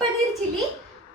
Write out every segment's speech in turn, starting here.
Paneer chilli,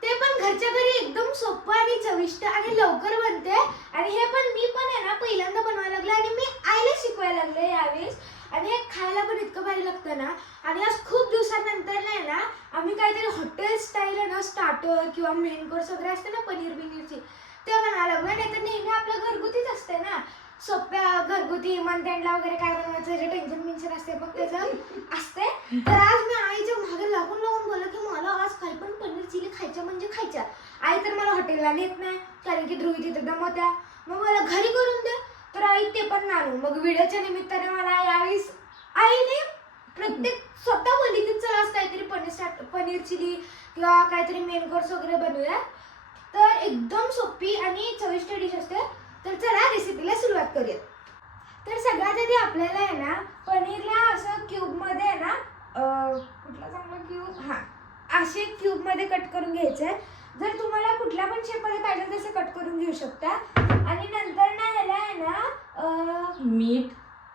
ते पण घरच्या घरी एकदम सोपं आणि चविष्ट आणि लवकर बनते. आणि हे पण मी पण आहे ना पहिल्यांदा बनवायला लागले आणि मी आईला शिकवायला लागले यावेळेस. आणि हे खायला पण इतकं भारी लागतं ना. आणि आज खूप दिवसानंतर नाही ना आम्ही काहीतरी हॉटेल स्टाईल आहे ना स्टार्टर किंवा मेन कोर्स वगैरे असते ना पनीर बिनीरची, ते बनायला लागलो. नाही तर नेहमी आपलं घरगुतीच असते ना, सोप्या घरगुती मंथ एंडला वगैरे काय बनवायचं जे टेन्शन असते मग त्याचं असते. तर आज मी आईच्या मागे लागून बोललो की मला आज काही पण पनीर चिली खायच्या म्हणजे खायच्या. आई तर मला हॉटेलला नेत नाही कारण की ध्रुवी तिथे दमवत्या, मग मला घरी करून दे. तर आई ते पण आणू. मग व्हिडिओच्या निमित्ताने मला यावेळेस आईने प्रत्येक स्वतः बोलली की चल आज काहीतरी पनीर चिली किंवा काहीतरी मेन कोर्स वगैरे बनवूया. तर एकदम सोपी आणि चविष्ट डिश असते. तर चला रेसिपीला सुरुवात करूया. तर सगळ्यात आधी आपल्याला आहे ना पनीरला असं क्यूबमध्ये आहे ना कुठला चांगला क्यूब, असे क्यूबमध्ये कट करून घ्यायचं आहे. जर तुम्हाला कुठल्या पण शेपमध्ये पाहिजे तसे कट करून घेऊ शकता. आणि नंतर ना ह्याला आहे ना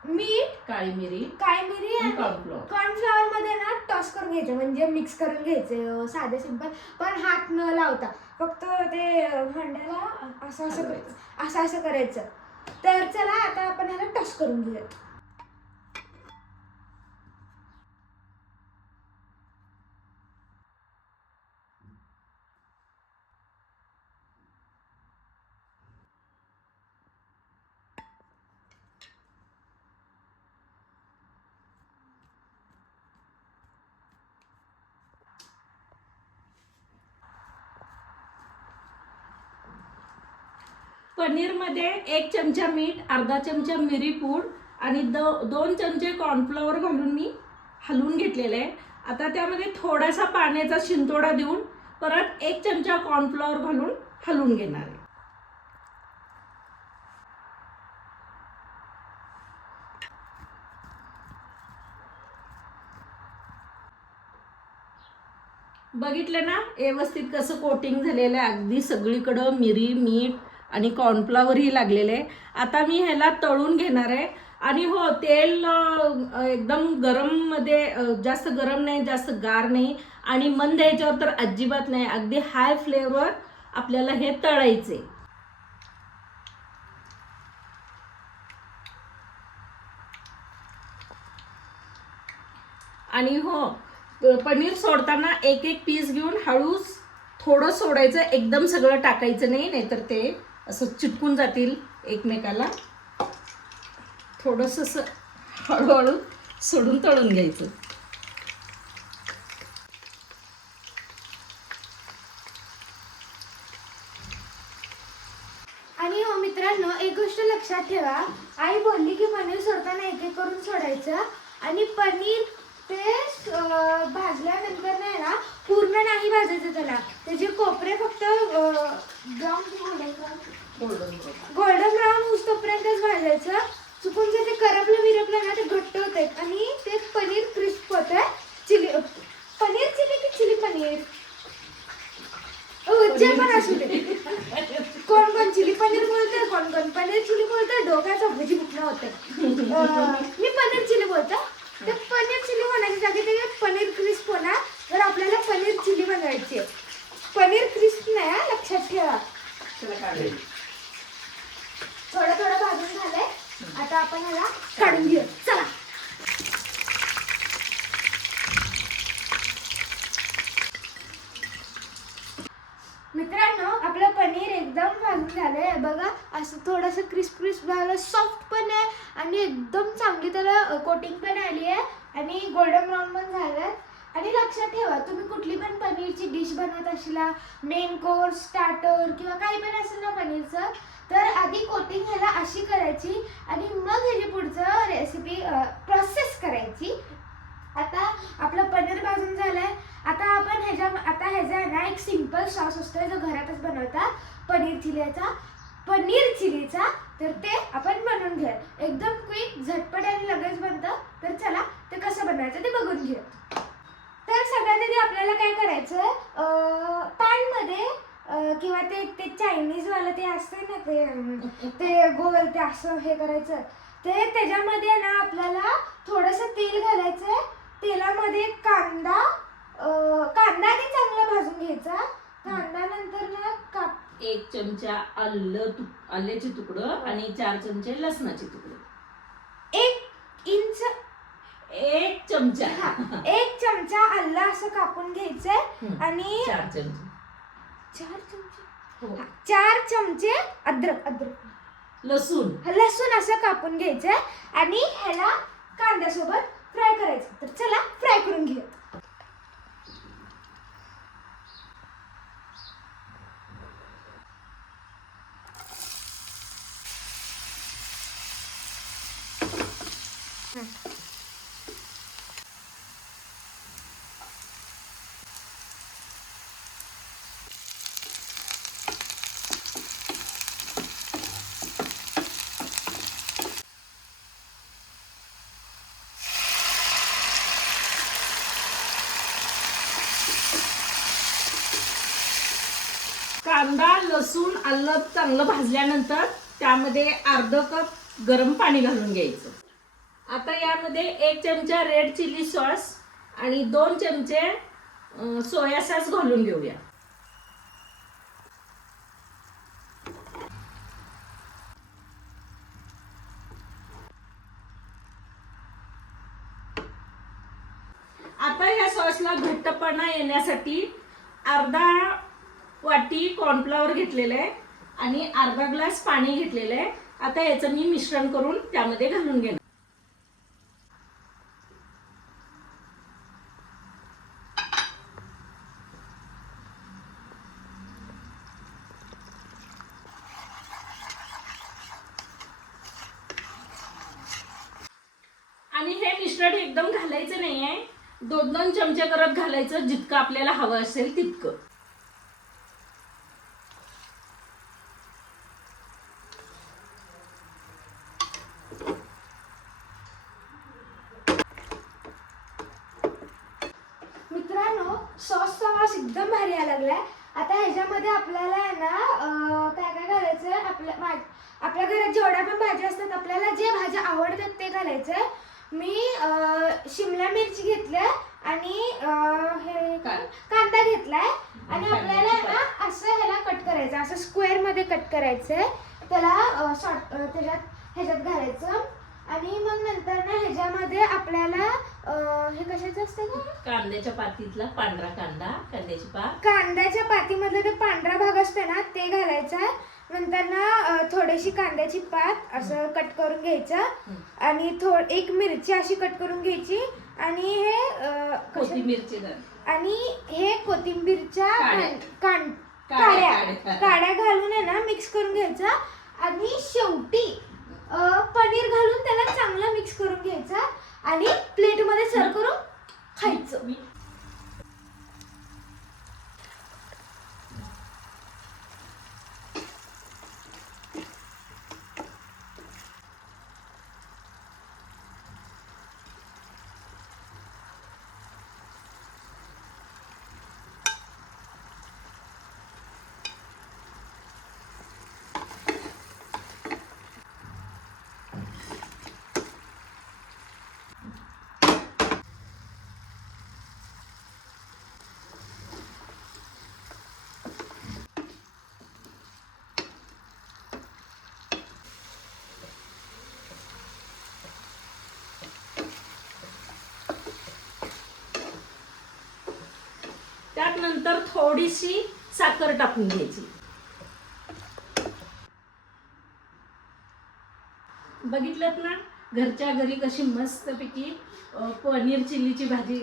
मीठ, काळी मिरी आणि कॉर्नफ्लोअर कॉर्नफ्लॉवर मध्ये ना टॉस करून घ्यायचं, म्हणजे मिक्स करून घ्यायचं साधे सिंपल. पण हात न लावता फक्त ते भांड्याला असं करायचं. तर चला आता आपण ह्याला टॉस करून घेऊया. पनीरमध्ये 1 चमचा मीठ, अर्धा चमचा मिरी पूड आणि 2 चमचे कॉर्नफ्लॉवर घालून मी हलवून घेतलेलं आहे. आता त्यामध्ये थोडासा पाण्याचा शिंतोडा देऊन परत 1 चमचा कॉर्नफ्लॉवर घालून हलवून घेणार आहे. बघितलं ना व्यवस्थित कसं कोटिंग झालेलं आहे. अगदी सगळीकडं मिरी, मीठ आणि कॉर्नफ्लॉवरही लागलेलं आहे. आता मी ह्याला तळून घेणार आहे. आणि हो, तेल एकदम गरममध्ये, जास्त गरम नाही जास्त गार नाही आणि मंद ह्याच्यावर तर अजिबात नाही, अगदी हाय फ्लेवर आपल्याला हे तळायचे. आणि हो, पनीर सोडताना एक एक पीस घेऊन हळूच थोडं सोडायचं, एकदम सगळं टाकायचं नाही, नाहीतर ते असं चिटकून जातील एकमेकाला. थोडंसं असं हळूहळू सोडून तळून घ्यायचं. आणि हो मित्रांनो, एक गोष्ट लक्षात ठेवा, आई बोलली की पनीर सोडताना एक एक करून सोडायचं. आणि पनीर ते भाजल्यानंतर नाही ना पूर्ण नाही भाजायचं, त्याला त्याचे कोपरे फक्त गोल्डन ब्राऊन होऊस्तोपर्यंतच भाजायचं. चुकून जर ते करपलं विरपलं ना ते घट्ट होते आणि ते पनीर क्रिस्प होतंय. पनीर चिली की चिली पनीर जे पण असू दे, कोण कोण चिली पनीर बोलतंय, कोण कोण पनीर चिली बोलतंय, डोक्याचा भजी बुकणं होतंय. मी पनीर चिली बोलते. ते पनीर चिली होण्याच्या जागी ते पनीर क्रिस्प होणार. तर आपल्याला पनीर चिली बनवायची आहे, पनीर क्रिस्प नाही, लक्षात ठेवा. थोडं थोडं भाजून झालंय. आता आपण ह्याला काढून घेऊ. चला. मित्रांनो, आपलं पनीर एकदम भाजून झालंय बघा. असं थोडंसं क्रिस्प झालं, सॉफ्ट पण आहे आणि एकदम चांगली त्याला कोटिंग पण आली आहे आणि गोल्डन ब्राऊन पण झालं. आणि लक्षात ठेवा, तुम्ही कुठली पण पनीरची डिश बनवत असला, मेन कोर्स, स्टार्टर किंवा काही पण असेल ना पनीरचं, तर आधी कोटिंग ह्याला अशी करायची आणि मग ह्याची पुढचं रेसिपी प्रोसेस करायची. आता आपलं पनीर भाजून झालंय. आता आपण ह्याचा ना एक सिंपल सॉस असतोय जो घरातच बनवतात पनीर चिलीचा. तर ते आपण बनवून घेऊ. एकदम क्विक, झटपट आणि लगेच बनतं. तर चला ते कसं बनवायचं ते बघून घेऊ. तर सगळ्यात आधी आपल्याला काय करायचं, पॅनमध्ये किंवा ते चायनीजवालं ते असते ना ते गोल ते असं हे करायचं. ते त्याच्यामध्ये ना आपल्याला थोडंसं तेल घालायचं. तेलामध्ये कांदा कांदा आधी चांगला भाजून घ्यायचा. कांदा नंतर ना 1 चमचा आल्याचे तुकडं आणि 4 चमचे लसणाचे तुकडं. 1 चमचा 1 चमचा आलं असं कापून घ्यायचंय आणि 4 चमचे 4 चमचे अद्रक लसूण असं कापून घ्यायचंय आणि ह्याला कांद्यासोबत फ्राय करायचं. तर चला फ्राय करून घेऊया. कांदा लसूण आलं चांगलं भाजल्यानंतर त्यामध्ये अर्धा कप गरम पाणी घालून घ्यायचं. आता यामध्ये 1 चमचा रेड चिली सॉस आणि 2 चमचे सोया सॉस घालून घेऊया. आता या सॉसला घट्टपणा येण्यासाठी अर्धा वाटी कॉर्नफ्लॉवर घेतलेलं आहे आणि अर्धा ग्लास पाणी घेतलेलं आहे. आता याचं मी मिश्रण करून त्यामध्ये घालून घेणार. आणि हे मिश्रण एकदम घालायचं नाहीये, 2-2 चमचे करत घालायचं, जितकं आपल्याला हवं असेल तितकं. मित्रांनो, सॉसचा वास एकदम भारी यायला लागलाय. आता ह्याच्यामध्ये आपल्याला आहे ना काय काय घालायचंय. आपल्या घरात जेवढ्या पण भाज्या असतात, आपल्याला जे भाज्या आवडतात ते घालायचंय. मी शिमला मिरची घेतल्या आणि हे कांदा घेतलाय आणि आपल्याला ना असं ह्याला कट करायचं, असं स्क्वेअर मध्ये कट करायचंय. त्याला ह्याच्यात घालायचं आणि मग नंतर ना ह्याच्यामध्ये आपल्याला हे कशाचं असतं का, कांद्याच्या पातीतला पांढरा कांदा, कांद्याची पात, कांद्याच्या पातीमधला ते पांढरा भाग असतो ना ते घालायचा. नंतर ना थोडीशी कांद्याची पात असं कट करून घ्यायचं आणि एक मिरची अशी कट करून घ्यायची आणि हे कोथिंबीरच्या काड्या घालून आहे ना मिक्स करून घ्यायचा आणि शेवटी पनीर घालून त्याला चांगलं मिक्स करून घ्यायचा आणि प्लेटमध्ये सर्व करून खायचं. त्यानंतर थोडीशी साखर टाकून घ्यायची. बघितलं ना घरच्या घरी कशी मस्तपैकी पनीर चिल्लीची भाजी,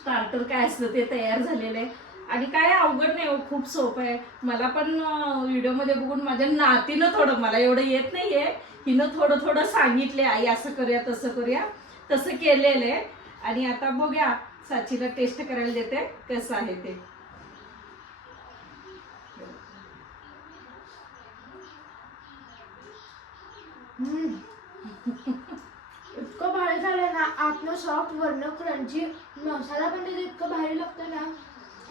स्टार्टर काय असतं ते तयार झालेलं आहे. आणि काय अवघड नाही, खूप सोपं आहे. मला पण व्हिडिओमध्ये बघून माझ्या नातीनं थोडं, मला एवढं येत नाहीये, हिनं थोडं थोडं सांगितले, आई असं करूया तसं करूया, तसं केलेलं आहे. आणि आता बघूया, साचीला टेस्ट करायला देते कसं आहे ते. इतकं भारी झालं ना, आतनं सॉफ्ट वरनं क्रंची, मसाला पण त्याचा इतकं भारी लागतं ना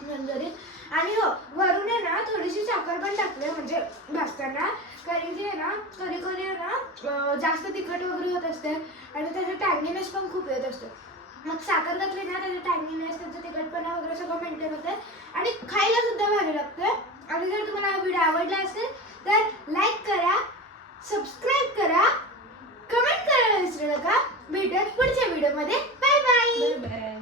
नंतरी. आणि हो वरून आहे ना थोडीशी साखर पण टाकली म्हणजे भाजताना, कारण की आहे ना कधी कधी आहे ना जास्त तिखट वगैरे होत असते आणि त्याचं टँगीनेस पण खूप येत असतं. मग साखर घातली ना त्याचं टँगीनेस, त्याचं तिखटपणा आणि खायला सुद्धा भारी लागतोय. आणि जर तुम्हाला हा व्हिडिओ आवडला असेल तर लाईक करा, सबस्क्राईब करा, कमेंट करायला विसरू नका. भेटूयात पुढच्या व्हिडिओमध्ये. Bye bye. Bye bye.